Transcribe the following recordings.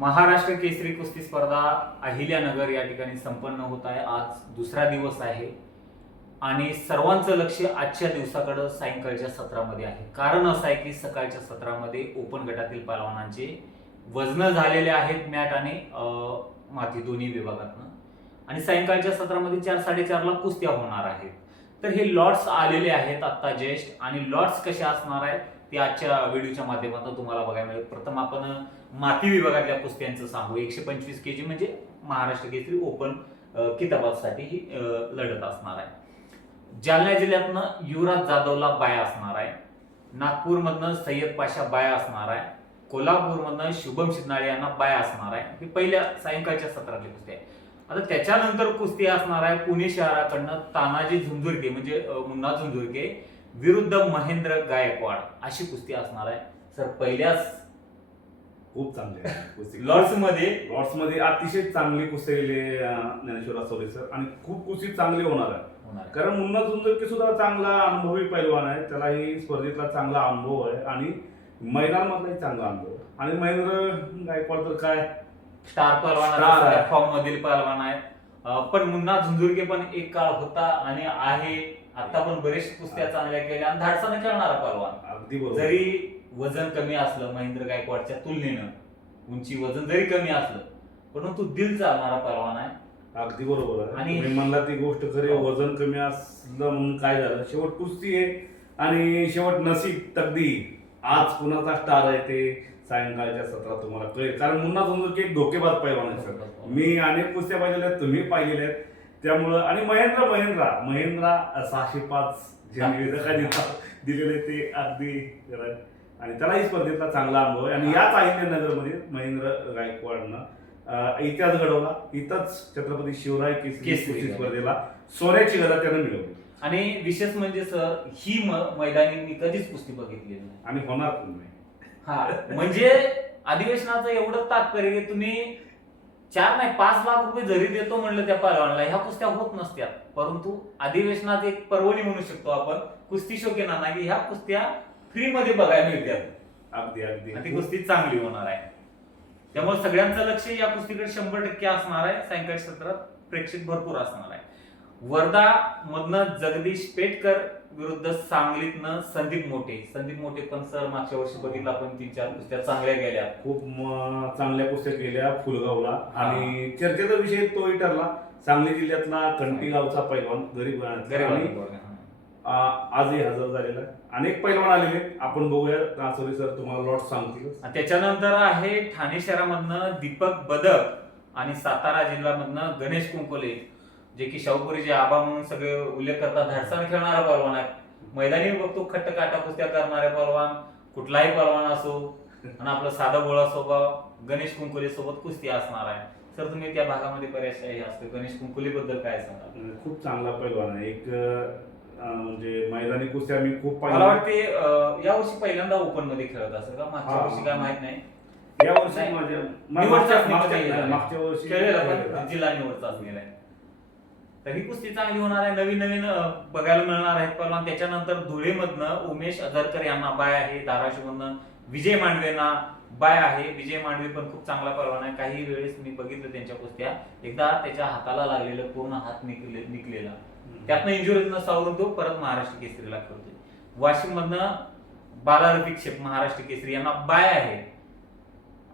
महाराष्ट्र केसरी कुस्ती स्पर्धा अहिल्यानगर या ठिकाणी संपन्न होत आहे. आज दुसरा दिवस आहे आणि सर्वांचं लक्ष आजच्या दिवसाकडं सायंकाळच्या सत्रामध्ये आहे. कारण असं आहे की सकाळच्या सत्रामध्ये ओपन गटातील पालवानांचे वजनं झालेले आहेत मॅट आणि माती दोन्ही विभागातनं. आणि सायंकाळच्या सत्रामध्ये चार साडेचारला कुस्त्या होणार आहेत. तर हे लॉट्स आलेले आहेत आत्ता जस्ट आणि लॉट्स कसे असणार आहेत ते आजच्या व्हिडिओच्या माध्यमातून तुम्हाला बघायला मिळेल. प्रथम आपण माती विभागातल्या कुस्त्यांचं सांगू. एकशे पंचवीस के जी म्हणजे महाराष्ट्र केसरी ओपन किताबासाठी ही लढत असणार आहे. जालना जिल्ह्यातनं युवराज जाधवला बाया असणार आहे. नागपूरमधनं सय्यद पाशा बाया असणार आहे. कोल्हापूरमधनं शुभम शिदनाळे यांना बाया असणार आहे. ही पहिल्या सायंकाळच्या सत्रातली कुस्ती आहे. आता त्याच्यानंतर कुस्ती असणार आहे पुणे शहराकडनं तानाजी झुंझुरके म्हणजे मुन्ना झुंझुरके विरुद्ध महेंद्र गायकवाड. अशी कुस्ती असणार आहे. सर पहिल्याच खूप चांगले आहे कुस्ती लॉर्ड्समध्ये लॉर्ड्समध्ये अतिशय चांगली कुस्ती केली ज्ञानेश्वर सवरे सर. आणि खूप कुस्ती चांगली होणार आहे. कारण मुन्ना झुंजरके सुद्धा चांगला अनुभवी पैलवान आहे. त्यालाही स्पर्धेतला चांगला अनुभव आहे. आणि मैदानामधलाही चांगला अनुभव. आणि महेंद्र गायकवाड तर काय? स्टार आहे. फॉर्म मधील पहलवान आहे. पण मुन्ना झुंझुरके पण एक काळ होता आणि आहे. आता पण बरेच कुस्त्या चांगल्या केल्या आणि धाडसाने खेळणारा पहलवान अगदी जरी वजन कमी असलं महेंद्र गायकवाडच्या तुलनेनं. उंची वजन जरी कमी असलं परंतु दिल चालणारा पहलवान आहे. अगदी बरोबर आहे. आणि- तुम्ही म्हणला ती गोष्ट खरी हो. वजन कमी असलं म्हणून काय झालं? शेवट कुस्ती आहे आणि शेवट नसीब तकदी आज कुणाचा स्टार आहे ते सायंकाळच्या सत्रात तुम्हाला कळेल. कारण मुन्ना झुंजरके एक धोकेबाज पैलवान आहे सर. मी अनेक कुस्त्या पाहिलेल्या आहेत तुम्ही पाहिलेल्या आहेत. त्यामुळं आणि महेंद्र महेंद्रा. महेंद्रा सहाशे पाच जे निवेदकांनी दिलेले ते अगदी खरं आहे. आणि त्यालाही स्पर्धेतला चांगला अनुभव आहे. आणि याच अहिल्यानगरमध्ये महेंद्र गायकवाडनं इतिहास घडवला. इथंच छत्रपती शिवराय केसरी. स्पर्धेला सोन्याची गदा त्यानं मिळवली. आणि विशेष म्हणजे सर ही मैदानी मी कधीच कुस्ती बघितलेली नाही. आणि होणार पण नाही. हा म्हणजे अधिवेशनाचं एवढं तात्पर्य की तुम्ही चार नाही पाच लाख रुपये जरी देतो म्हणलं त्या पहलवानला ह्या कुस्त्या होत नसत्या. परंतु अधिवेशनात एक पर्वणी म्हणू शकतो आपण कुस्ती शोकेनांना की ह्या कुस्त्या फ्री मध्ये बघायला मिळतात अगदी. अगदी आणि ती कुस्ती चांगली होणार आहे. त्यामुळे सगळ्यांचं लक्ष या कुस्तीकडे शंभर टक्के असणार आहे. सायंकाळी सत्रात प्रेक्षक भरपूर असणार आहे. वर्धा मधनं जगदीश पेटकर विरुद्ध सांगलीतनं संदीप मोठे. संदीप मोठे पण सर मागच्या वर्षी बघितलं आपण तीन चार कुस्त्या चांगल्या गेल्या. खूप चांगल्या कुस्त्या केल्या फुलगावला. आणि चर्चेचा विषय तोही ठरला. सांगली जिल्ह्यातला कंटी गावचा पैलवान गरीब गरीब आजही हजर झालेला. अनेक पैलवान आलेले. आपण बघूया. नासोरी सर तुम्हाला लॉट सांगतील. आणि त्याच्यानंतर आहे ठाणे शहरामधनं दीपक बदक आणि सातारा जिल्ह्यामधनं गणेश कुंकोले जे की शाहूपुरीचे आबा म्हणून सगळे उल्लेख करतात. धाडसाने खेळणारा पहलवान आहे. मैदानी बघतो खट्ट काटा कुस्त्या करणारे पहलवान कुठलाही पहलवान असो आणि आपला साधा गोळा स्वभाव गणेश कुंकोले सोबत कुस्ती असणार आहे. सर तुम्ही त्या भागामध्ये बऱ्याचशा हे असते. गणेश कुंकोले बद्दल काय सांगाल? खूप चांगला पैलवान आहे. एक अं, म्हणजे मैदानी कुस्त्या मी खूप मला वाटते अं, यावर्षी पहिल्यांदा ओपनमध्ये खेळत असेल का? मागच्या हा. वर्षी काय माहीत नाही. या वर्षी नाही. माझ्या मागच्या- वर्षी खेळलेला. पण जिल्हा निवडचा असलेला आहे. तर ही कुस्ती चांगली होणार आहे. नवीन नवीन अं, बघायला मिळणार आहेत. पण त्याच्यानंतर धुळेमधनं उमेश अझरकर यांना बाय आहे. धाराशिवमधनं विजय मांडवेंना बाय आहे. विजय मांडवे पण खूप चांगला परवाना आहे. काही वेळेस मी बघितलं त्यांच्या कुस्त्या. एकदा त्याच्या हाताला लागलेलं पूर्ण हात निघले निघलेला त्यातनं इंजुरीतनं सावरून तो परत महाराष्ट्र केसरीला खेळतोय. वाशिम मधनं बाला रफिक महाराष्ट्र केसरी यांना बाय आहे.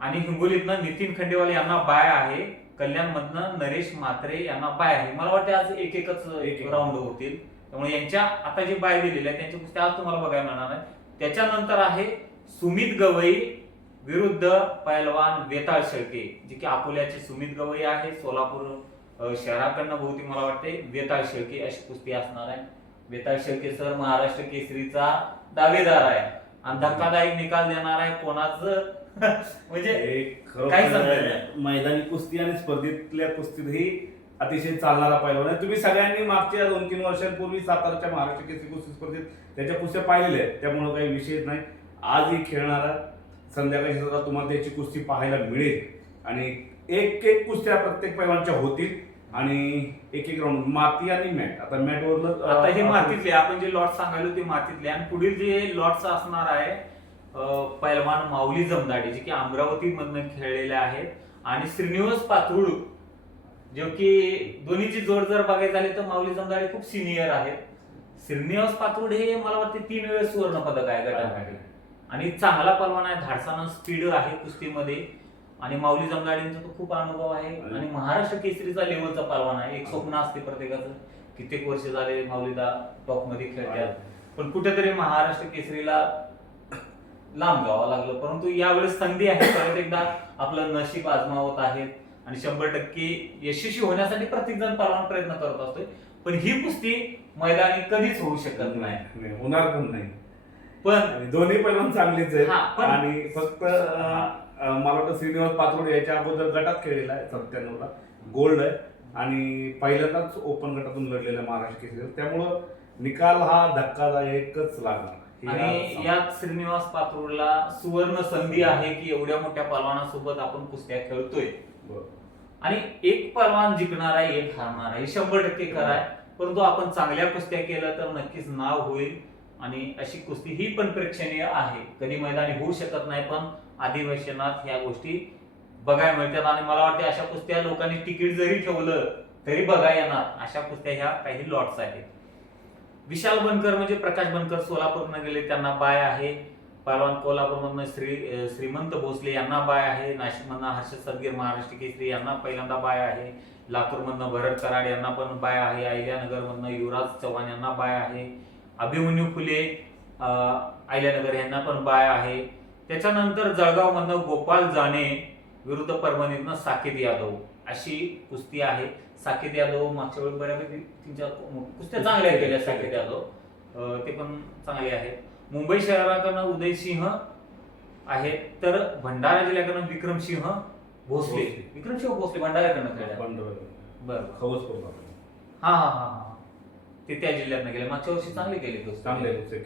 आणि हिंगोलीतनं नितीन खंडेवाले यांना बाय आहे. कल्याण मधनं नरेश म्हात्रे यांना बाय आहे. मला वाटतं आज एक एकच एक. राऊंड होतील. त्यामुळे यांच्या आता जे बाय दिलेले आहे त्यांच्या कुस्त्या आज तुम्हाला बघायला मिळणार आहे. त्याच्यानंतर आहे सुमित गवई विरुद्ध पैलवान वेताळ शेळके जे की अकोल्याचे सुमित गवई आहे सोलापूर शहराकडनं बहुतेक मला वाटते वेताळ शेळके अशी कुस्ती असणार आहे. वेताळ शेळके सर महाराष्ट्र केसरीचा दावेदार आहे. आणि धक्कादायक निकाल देणार आहे कोणाचं? म्हणजे काही. मैदानी कुस्ती आणि स्पर्धेतल्या कुस्तीतही अतिशय चालणारा पैलवान आहे. तुम्ही सगळ्यांनी मागच्या दोन तीन वर्षांपूर्वी सातारच्या महाराष्ट्र केसरी कुस्ती स्पर्धेत त्याच्या कुस्त्या पाहिलेल्या आहेत. त्यामुळे काही विशेष नाही. आजही खेळणारा संध्याकाळी सुद्धा तुम्हाला त्याची कुस्ती पाहायला मिळेल. आणि एक एक कुस्त्या प्रत्येक पैलवानच्या होतील आणि एक एक राऊंड माती आणि मॅट. आता मॅटवर आता हे मातीतले आपण जे लॉट सांगायलो ते मातीतले. आणि पुढील जे लॉट्स असणार आहे पैलवान माऊली जमदाडे जे की अमरावती मधनं खेळलेले आहेत. आणि श्रीनिवास पात्रुड जो की दोन्हीची जोड जर बघायची झाली तर माऊली जमदाडे खूप सिनियर आहेत. श्रीनिवास पात्रुड हे मला वाटते तीन वेळेस सुवर्ण पदक आहे गटामध्ये. आणि चांगला पलवान आहे धाडसानं स्पीड आहे कुस्तीमध्ये. आणि माऊली जमदाडेंचा तो खूप अनुभव आहे. आणि महाराष्ट्र केसरीचा लेवलचा पलवान आहे. एक स्वप्न असते प्रत्येकाचं. कित्येक वर्ष झाले माऊलीदा टॉपमध्ये खेळतात पण कुठेतरी महाराष्ट्र केसरीला लांब जावं लागलं. परंतु यावेळेस संधी आहे. परत एकदा आपलं नशीब आजमावत आहेत. आणि शंभर टक्के यशस्वी होण्यासाठी प्रत्येक जण परवान प्रयत्न करत असतोय. पण ही कुस्ती मैदानी कधीच होऊ शकत नाही होणार पण नाही. पण दोन्ही पैलवान चांगलेच हा, पण- आणि फक्त मला वाटतं श्रीनिवास पात्रोड याच्या अगोदर गटात खेळलेला आहे सत्त्याण्णवला गोल्ड आहे. आणि पहिल्यांदाच ओपन गटातून लढलेला आहे महाराष्ट्र केसरी त्यामुळं निकाल हा धक्कादायकच लागणार. आणि यात श्रीनिवास पात्रोडला सुवर्ण संधी आहे की एवढ्या मोठ्या पलवानासोबत आपण कुस्त्या खेळतोय. आणि एक पलवान जिंकणार आहे एक हारणार आहे. शंभर टक्के खरं आहे. परंतु आपण चांगल्या कुस्त्या केल्या तर नक्कीच नाव होईल. आणि अशी कुस्ती ही पण प्रेक्षणीय आहे. कधी मैदानी होऊ शकत नाही पण अधिवेशनात ह्या गोष्टी बघायला मिळतात. आणि मला वाटते अशा कुस्त्या लोकांनी तिकीट जरी ठेवलं तरी बघा येणार. अशा कुस्त्या ह्या काही लॉट्स आहेत. विशाल बनकर म्हणजे प्रकाश बनकर सोलापूरनं गेले त्यांना बाय आहे. पहलवान कोल्हापूरमधनं श्री श्रीमंत भोसले यांना बाय आहे. नाशिकमधनं हर्षद सदगीर महाराष्ट्र केसरी यांना पहिल्यांदा बाय आहे. लातूरमधनं भरत कराड यांना पण बाय आहे. अहिल्यानगरमधनं युवराज चव्हाण यांना बाय आहे. अभिमन्यू फुले अहिल्यानगर यांना पण बाय आहे. त्याच्यानंतर जळगावमधनं गोपाल जाणे विरुद्ध परभणीतनं साकेत यादव अशी कुस्ती आहे. साकेत यादव मागच्या वेळी बऱ्यापैकी तिच्या कुस्त्या चांगल्या केल्या साकेत यादव. ते पण चांगले आहेत. मुंबई शहराकडनं उदयसिंह आहेत तर भंडारा जिल्ह्याकडनं विक्रमसिंह भोसले. विक्रमसिंह भोसले भंडाऱ्याकडनं करू हा हा हा हा. ते त्या जिल्ह्यातनं गेले. मागच्या वर्षी चांगले केले कुस्ती. चांगले कुस्ते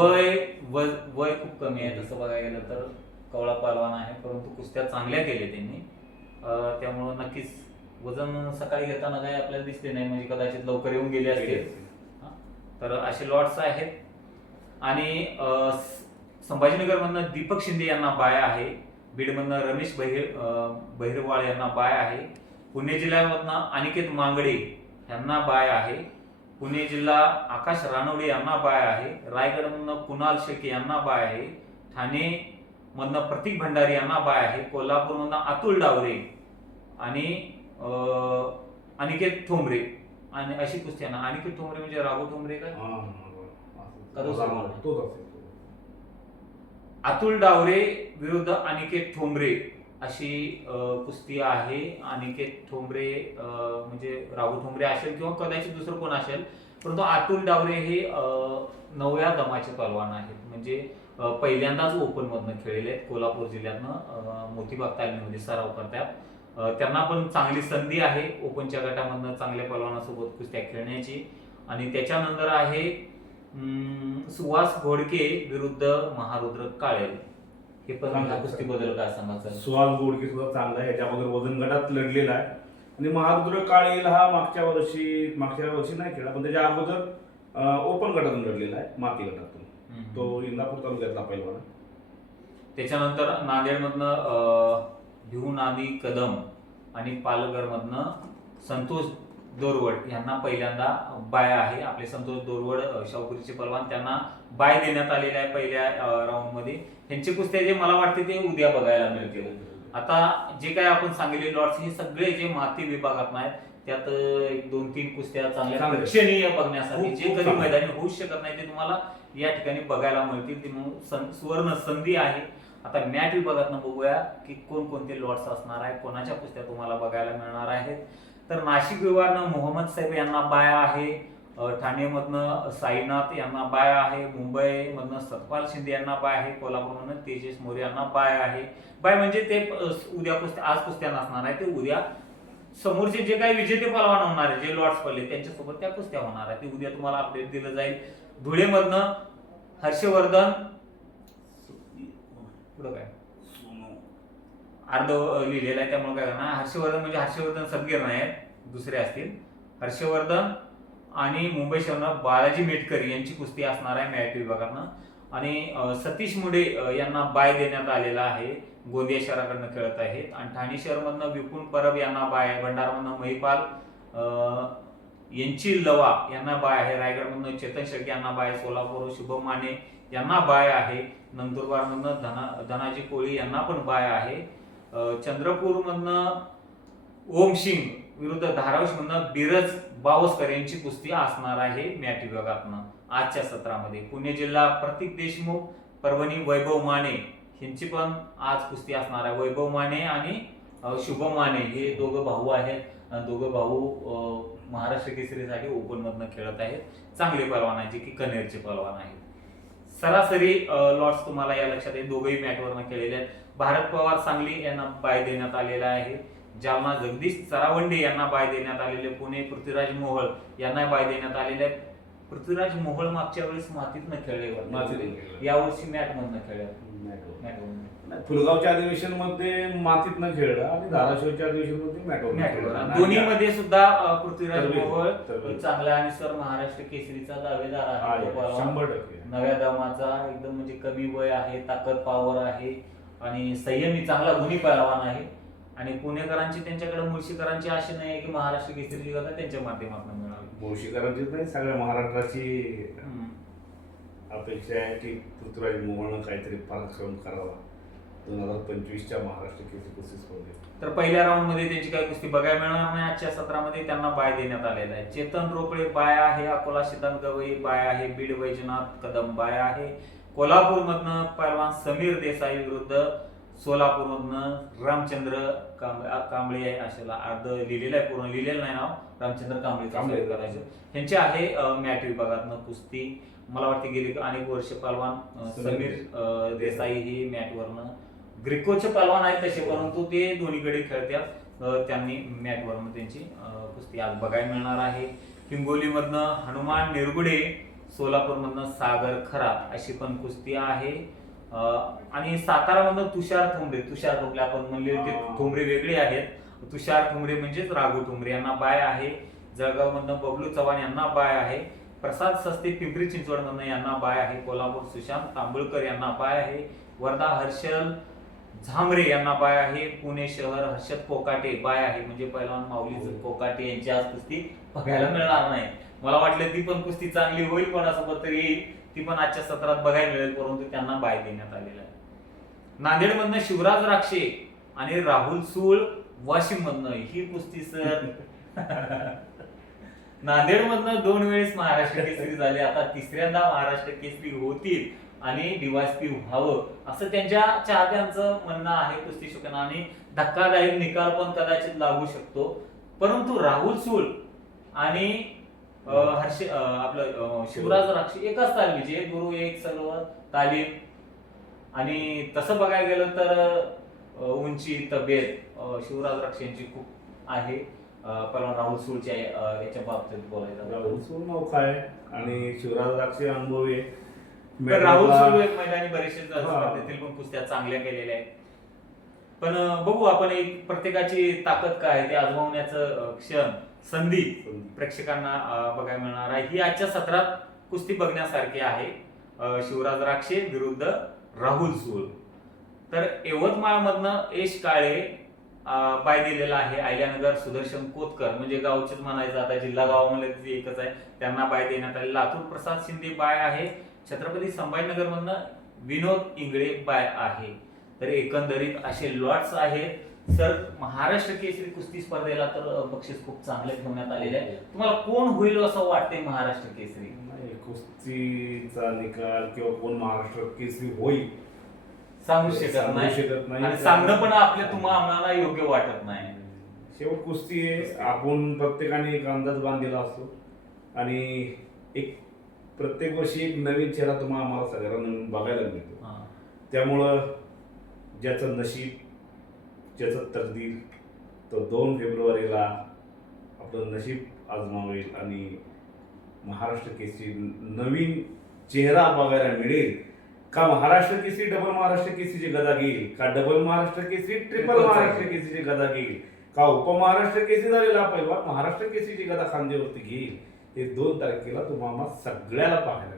वय वय वय खूप कमी आहे. तसं बघायला गेलं तर कवळा पालवान आहे परंतु कुस्त्या चांगल्या केल्या त्यांनी. अं, त्यामुळं नक्कीच वजन सकाळी घेताना काही आपल्याला दिसले नाही. म्हणजे कदाचित लवकर येऊन गेले असतील. तर असे लॉट्स आहेत. आणि अं, स- संभाजीनगरमधनं दीपक शिंदे यांना बाय आहे. बीडमधनं रमेश बहिर अं, बहिरवाळ यांना बाय आहे. पुणे जिल्ह्यामधनं अनिकेत मांगडे यांना बाय आहे. पुणे जिल्हा आकाश रानवडे यांना बाय आहे रायगडमधनं कुणाल शेके यांना बाय आहे ठाणे मधनं प्रतीक भंडारी यांना बाय आहे कोल्हापूरमधनं अतुल डावरे आणि अं, अनिकेत ठोंबरे आणि अशी कुस्ती आहे ना अनिकेत ठोंबरे म्हणजे राघू ठोंबरे का बरं. असं. का दुसरा कोण आहे? तोच असेल तो. अतुल डावरे विरुद्ध अनिकेत ठोंबरे अशी कुस्ती आहे अनिकेत ठोंबरे म्हणजे राहू ठोंबरे असेल किंवा कदाचित दुसरं कोण असेल परंतु अतुल डावरे हे नवव्या दमाचे पलवान आहेत. म्हणजे पहिल्यांदाच ओपनमधनं खेळलेले आहेत. कोल्हापूर जिल्ह्यातनं मोतीबाग तालमीमध्ये सराव करतात. त्यांना पण चांगली संधी आहे. ओपनच्या गटामधनं चांगल्या पलवानासोबत कुस्त्या खेळण्याची. आणि त्याच्यानंतर आहे सुहास घोडके विरुद्ध महारुद्र काळेल हे पण चांगलं. ह्या कुस्तीबद्दल काय सांगायचं सुहास गोडके सुद्धा चांगला आहे याच्या अगोदर वजन गटात लढलेला आहे आणि महारुद्र काळेल हा मागच्या वर्षी मागच्या वर्षी नाही खेळला पण त्याच्या अगोदर ओपन गटातून लढलेला आहे माती गटातून. तो इंदापूर तालुक्यातला पहिलवान आहे. त्याच्यानंतर नांदेडमधनं अं, भिवनादी कदम आणि पालघरमधनं संतोष दोरवड यांना पहिल्यांदा बाय आहे. आपले संतोष दोरवड शाहपुरीचे पलवान त्यांना बाय देण्यात आलेले आहे पहिल्या राऊंडमध्ये. त्यांची कुस्त्या जे मला वाटते ते उद्या बघायला मिळतील. आता जे काय आपण सांगितले लॉट्स हे सगळे जे माती विभागात आहेत त्यात एक दोन तीन कुस्त्या चांगल्या. प्रेक्षणीय बघण्यासाठी जे कधी. मैदानी होऊ शकत नाही ते तुम्हाला या ठिकाणी बघायला मिळतील. ती म्हणून सुवर्ण संधी आहे. आता मॅट विभागातनं बघूया की कोणकोणते लॉट्स असणार आहे कोणाच्या कुस्त्या तुम्हाला बघायला मिळणार आहेत. तर नाशिक विभागानं मोहम्मद साहेब यांना बाय आहे ठाणेमधनं साईनाथ यांना बाय आहे मुंबईमधनं सतपाल शिंदे यांना बाय आहे कोल्हापूरमधनं तेजस मोरे यांना बाय आहे. बाय म्हणजे ते उद्या कुस्त्या आज कुस्त्या नसणार आहे ते उद्या समोरचे जे काही विजेते पलवान होणार आहे जे लॉर्ड्स पडले त्यांच्यासोबत त्या कुस्त्या होणार आहे. ते उद्या तुम्हाला अपडेट दिलं जाईल. धुळेमधनं हर्षवर्धन पुढं काय? अर्ध लिहिलेलं आहे त्यामुळे काय करणार हर्षवर्धन म्हणजे हर्षवर्धन सदगीर नाही आहेत दुसरे असतील. हर्षवर्धन आणि मुंबई शहरनं बालाजी मेटकर यांची कुस्ती असणार आहे मॅट विभागानं आणि सतीश मुडे यांना बाय देण्यात आलेला आहे. गोंदिया शहराकडनं खेळत आहेत. आणि ठाणे शहरमधनं विपुल परब यांना बाय आहे. भंडारमधनं महिपाल यांची लवा यांना बाय आहे. रायगडमधनं चेतन शेळके यांना बाय सोलापूर शुभम माने यांना बाय आहे. नंदुरबारमधनं धना धनाजी कोळी यांना पण बाय आहे. चंद्रपूरमधनं ओम सिंग विरुद्ध धाराशिवमधनं बिरज बावस्कर यांची कुस्ती असणार आहे मॅट विभागातनं. आजच्या सत्रामध्ये पुणे जिल्हा प्रतीक देशमुख परभणी वैभव माने यांची पण आज कुस्ती असणार आहे. वैभव माने आणि शुभम माने हे दोघं भाऊ आहेत. दोघं भाऊ महाराष्ट्र केसरीसाठी ओपनमधनं खेळत आहेत. चांगले पलवान आहेत जे की कनेरचे पलवान आहेत. सरासरी लॉट्स तुम्हाला या लक्षात येईल दोघंही मॅटवरनं खेळलेले आहेत. भारत पवार सांगली यांना बाय देण्यात आलेला आहे. जालना जगदीश चरावंडे यांना बाय देण्यात आलेले पुणे पृथ्वीराज मोहोळ यांना बाय देण्यात आलेले आहेत. पृथ्वीराज मोहोळ मागच्या वेळेस मातीतनं खेळले. यावर्षी मॅट मधनं खेळले फुलगावच्या अधिवेशनमध्ये मातीतनं खेळलं आणि धाराशिवच्या अधिवेशनमध्ये. दोन्ही मध्ये सुद्धा पृथ्वीराज मोहोळ. चांगला आणि सर महाराष्ट्र केसरीचा दावेदार आहे. शंभर टक्के. नव्या दमाचा एकदम म्हणजे कमी वय आहे ताकद पावर आहे. आणि संयमी चांगला गुणी पहलवान आहे. आणि पुणेकरांची त्यांच्याकडे मुळशीकरांची आशा नाही की महाराष्ट्र केसरी गदा त्यांच्या माध्यमातून मिळावी मुळशीकरांचीच नाही सगळ्या महाराष्ट्राची. अपेक्षा आहे की पृथ्वीराज मोहोळनं काहीतरी पराक्रम करावा. दोन हजार पंचवीसच्या महाराष्ट्र केसरी कुस्ती स्पर्धेत. तर पहिल्या राऊंडमध्ये त्यांची काही कुस्ती बघायला मिळणार नाही. आजच्या सत्रामध्ये त्यांना बाय देण्यात आलेला आहे. चेतन रोकडे बाय आहे अकोला सिद्धांत गवई बाय आहे बीड वैजनाथ कदम बाय आहे. कोल्हापूर मधनं पहलवान समीर देसाई विरुद्ध सोलापूर मधनं रामचंद्र कांब- कांबळे आहे अशाला अर्ध लिहिलेलं आहे पूर्ण लिहिलेलं नाही नाव. रामचंद्र कांबळे कांबळे. करायचं. ह्यांचे आहे मॅट विभागातनं कुस्ती. मला वाटते गेली अनेक वर्ष पहलवान अ, समीर देसाई. हे मॅटवरनं ग्रिकोचे पहलवान आहेत तसे परंतु ते दोन्हीकडे खेळतात त्यांनी मॅटवरनं त्यांची कुस्ती आज बघायला मिळणार आहे. हिंगोलीमधनं हनुमान निरगुडे सोलापूरमधनं सागर खरा अशी पण कुस्ती आहे. आणि सातारामधनं तुषार ठोंबरे तुषार ठोंबरे आपण म्हणले ते हा. ठोंबरे वेगळे आहेत. तुषार ठोंबरे म्हणजेच राघू ठोंबरे यांना बाय आहे. जळगावमधनं बबलू चव्हाण यांना बाय आहे. प्रसाद सस्ते पिंपरी चिंचवडमधनं यांना बाय आहे. कोल्हापूर सुशांत तांबुळकर यांना बाय आहे. वर्धा हर्षल झांबरे यांना बाय आहे. पुणे शहर हर्षद कोकाटे बाय आहे. म्हणजे पहिलवान माऊली कोकाटे यांची आज कुस्ती बघायला मिळणार नाही. मला वाटलं ती पण कुस्ती चांगली होईल कोणासोबत तरी येईल. ती पण आजच्या सत्रात बघायला मिळेल परंतु त्यांना बाय देण्यात आलेला आहे. नांदेडमधनं शिवराज राक्षे आणि राहुल सूळ वाशिम मधनं ही कुस्ती सर. नांदेडमधनं दोन वेळेस महाराष्ट्र केसरी झाले आता तिसऱ्यांदा महाराष्ट्र केसरी होतील आणि डीवायसपी व्हावं असं त्यांच्या चाहत्यांचं म्हणणं आहे कुस्ती शुकांना आणि धक्कादायक निकाल पण कदाचित लागू शकतो. परंतु राहुल सूळ आणि हर्ष आपलं शिवराज राक्षी एकाच तालमीचे एक गुरु एक सर्व तालीम. आणि तसं बघायला गेलं तर उंची तब्येत शिवराज राक्षे यांची खूप आहे. पण राहुल सूळच्या याच्या बाबतीत बोलायचं. राहुल सूर नौका आहे आणि शिवराज द्राक्षे अनुभवी आहे. राहुल सुरू एक मैदानी बरेचसे. स्पर्धेतील पण कुस्त्या चांगल्या केलेल्या आहेत. पण बघू आपण एक प्रत्येकाची ताकद काय ते आजमावण्याचं क्षण. संधी प्रेक्षकांना बघायला मिळणार आहे. ही आजच्या सत्रात कुस्ती बघण्यासारखी आहे. शिवराज राक्षे विरुद्ध राहुल सूळ तर यवतमाळ मधनं यश काळे बाय दिलेला आहे. आयल्यानगर सुदर्शन कोतकर म्हणजे गावचेच म्हणायचं आता जिल्हा गावामध्ये एकच आहे. त्यांना बाय देण्यात आले. लातूर प्रसाद शिंदे बाय आहे. छत्रपती संभाजीनगर मधनं विनोद इंगळे बाय आहे. तर एकंदरीत असे लॉट्स आहेत. सर महाराष्ट्र केसरी कुस्ती स्पर्धेला तर बक्षीस खूप चांगले ठेवण्यात आलेले आहे. तुम्हाला कोण होईल असं वाटते महाराष्ट्र केसरी? नाही, कुस्तीचा निकाल किंवा कोण महाराष्ट्र केसरी होईल? सांगू शकत सांगू नाही. शकत नाही. आणि सांगणं पण आपल्या तुम्हाला योग्य वाटत नाही. शेवट कुस्ती आहे आपण प्रत्येकाने एक अंदाज बांधलेला असतो. आणि एक प्रत्येक वर्षी एक नवीन चेहरा तुम्हाला आम्हाला सगळ्यांना बघायला मिळतो. हा. त्यामुळं ज्याचं नशीब ज्याचं तकदीर तो दोन फेब्रुवारीला आपलं नशीब आजमावेल आणि महाराष्ट्र केसरी नवीन चेहरा बघायला मिळेल. का महाराष्ट्र केसरी डबल महाराष्ट्र केसरीची गदा घेईल? का डबल महाराष्ट्र केसरी ट्रिपल महाराष्ट्र. केसरीची गदा घेईल? का उपमहाराष्ट्र केसरी झालेला पहिला महाराष्ट्र केसरीची गदा खांद्यावरती घेईल? हे दोन तारखेला तुम्हाला सगळ्याला पाहायला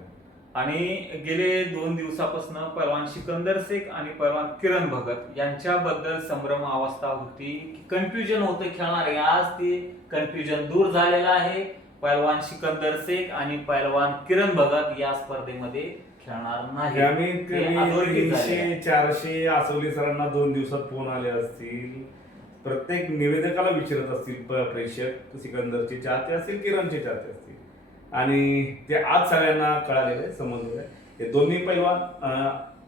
आणि गेले दोन दिवसापासून पैलवान सिकंदर शेख आणि पैलवान किरण भगत यांच्याबद्दल संभ्रम अवस्था होती. कन्फ्युजन होतं खेळणारे. आज ते कन्फ्युजन दूर झालेलं आहे. पैलवान सिकंदर शेख आणि पैलवान किरण भगत या स्पर्धेमध्ये खेळणार नाही. चारशे आसवली सरांना दोन दिवसात फोन आले असतील. प्रत्येक निवेदकाला विचारत असतील प्रेक्षक सिकंदरचे चाहते असतील किरणचे चाहते असतील. आणि ते आज सगळ्यांना कळालेलं आहे समजलेलं आहे हे दोन्ही पैलवान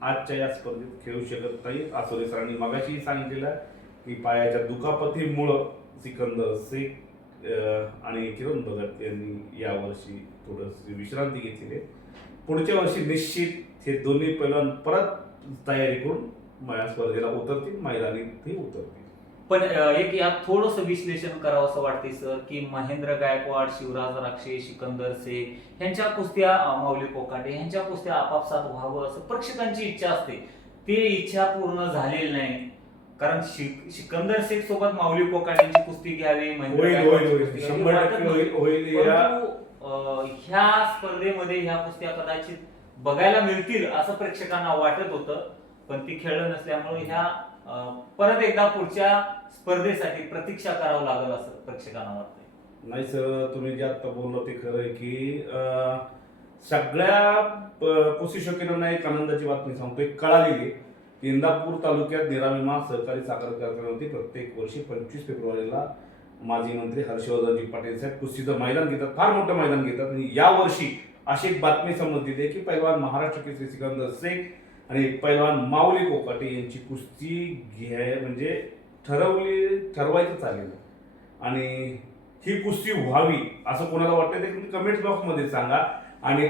आजच्या या स्पर्धेत खेळू शकत नाही आसोले सरांनी मगाशीही सांगितलेलं आहे की पायाच्या दुखापतीमुळं सिकंदर शेख आणि किरण भगत यांनी यावर्षी थोडंशी विश्रांती घेतलेली आहे. पुढच्या वर्षी निश्चित हे दोन्ही पैलवान परत तयारी करून या स्पर्धेला उतरतील मैदानी ते उतरतील. पण एक यात थोडस विश्लेषण करावं असं वाटते सर की महेंद्र गायकवाड शिवराज राक्षे सिकंदर शेख यांच्या कुस्त्या माऊली कोकाटे यांच्या कुस्त्या आपापसात व्हावं असं प्रेक्षकांची इच्छा असते. ते इच्छा पूर्ण झालेली नाही. कारण सिकंदर शेख सोबत माऊली कोकाटेंची कुस्ती घ्यावी ह्या स्पर्धेमध्ये ह्या कुस्त्या कदाचित बघायला मिळतील असं प्रेक्षकांना वाटत होतं. पण ती खेळलं नसल्यामुळे ह्या परत एकदा पुढच्या स्पर्धेसाठी प्रतीक्षा करावं लागल असं प्रेक्षकांना वाटतंय. नाही सर तुम्ही जे आता बोललो ते खरं आहे की सगळ्या प- एक आनंदाची बातमी सांगतो एक कळालेली इंदापूर तालुक्यात निरामिमा सहकारी साखर कारखान्यावरती प्रत्येक वर्षी पंचवीस फेब्रुवारीला माजी मंत्री हर्षवर्धनजी पाटील साहेब कुस्तीचं मैदान घेतात फार मोठं मैदान घेतात. आणि यावर्षी अशी एक बातमी समजली आहे की पहिला महाराष्ट्र केसरी सिकंदर शेख आणि पैलवान माऊली कोकाटे यांची कुस्ती घ्याय म्हणजे ठरवली ठरवायचं चालेल आणि ही कुस्ती व्हावी असं कोणाला वाटतं ते तुम्ही कमेंट बॉक्समध्ये सांगा. आणि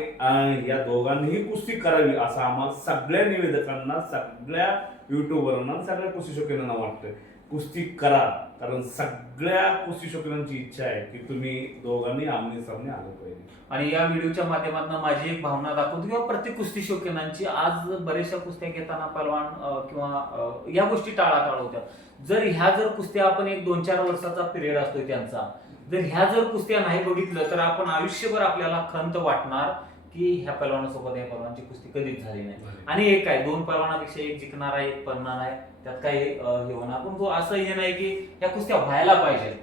या दोघांनीही कुस्ती करावी असं आम्हाला सगळ्या निवेदकांना सगळ्या युट्यूबवरांना सगळ्या कुस्ती शौकीनांना वाटतं कुस्ती करा. कारण सगळ्या कुस्ती शौकीनांची इच्छा आहे की तुम्ही दोघांनी आमने सामने आलं पाहिजे. आणि या व्हिडिओच्या माध्यमातून माझी एक भावना दाखवतो किंवा प्रत्येक कुस्ती शौकीनांची आज बऱ्याचशा कुस्त्या घेताना पलवान किंवा या गोष्टी टाळाटाळ होत्या. जर ह्या जर कुस्त्या आपण एक दोन चार वर्षाचा पिरियड असतोय त्यांचा जर ह्या जर कुस्त्या नाही बघितलं तर आपण आयुष्यभर आपल्याला खंत वाटणार की ह्या पलवानासोबत या पलवानची कुस्ती कधीच झाली नाही. आणि एक काय दोन पलवानापेक्षा एक जिंकणार आहे एक पडणार आहे त्यात काही हे होणार. पण तो असं हे नाही की या कुस्त्या व्हायला पाहिजे.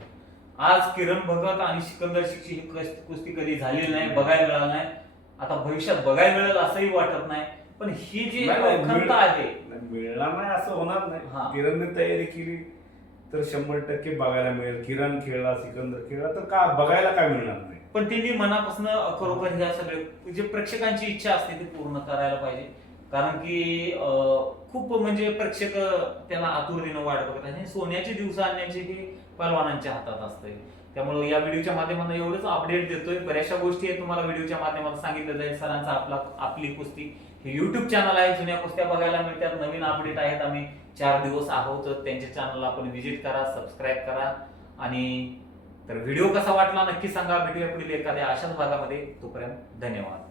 आज किरण भगत आणि सिकंदर शिक्षी ही कस- कुस्ती कधी झालेली नाही बघायला मिळालं नाही. आता भविष्यात बघायला मिळेल असंही वाटत नाही. पण ही जी खंत आहे. मिळणार नाही असं होणार हा. नाही किरणने तयारी केली तर शंभर टक्के बघायला मिळेल. किरण खेळला सिकंदर खेळला तर का बघायला काय मिळणार नाही? पण त्यांनी मनापासून खरोखर ह्या सगळे जे प्रेक्षकांची इच्छा असते ती पूर्ण करायला पाहिजे. कारण की खूप म्हणजे प्रेक्षक त्याला आतुरतेनं वाट बघत आणि सोन्याचे दिवस आणण्याचे हे पहलवानांच्या हातात असते त्यामुळे या व्हिडिओच्या माध्यमातून एवढंच अपडेट देतोय. बऱ्याचशा गोष्टी आहेत तुम्हाला व्हिडिओच्या माध्यमातून सांगितलं जाईल. सरांचा आपला आपली कुस्ती. हे युट्यूब चॅनल आहे. जुन्या कुस्त्या बघायला मिळतात. नवीन अपडेट आहेत. आम्ही चार दिवस आहोत. त्यांच्या चॅनलला आपण व्हिजिट करा सबस्क्राईब करा. आणि तर व्हिडिओ कसा वाटला नक्की सांगा. भेटूया पुढील एखाद्या अशाच भागामध्ये. तोपर्यंत धन्यवाद.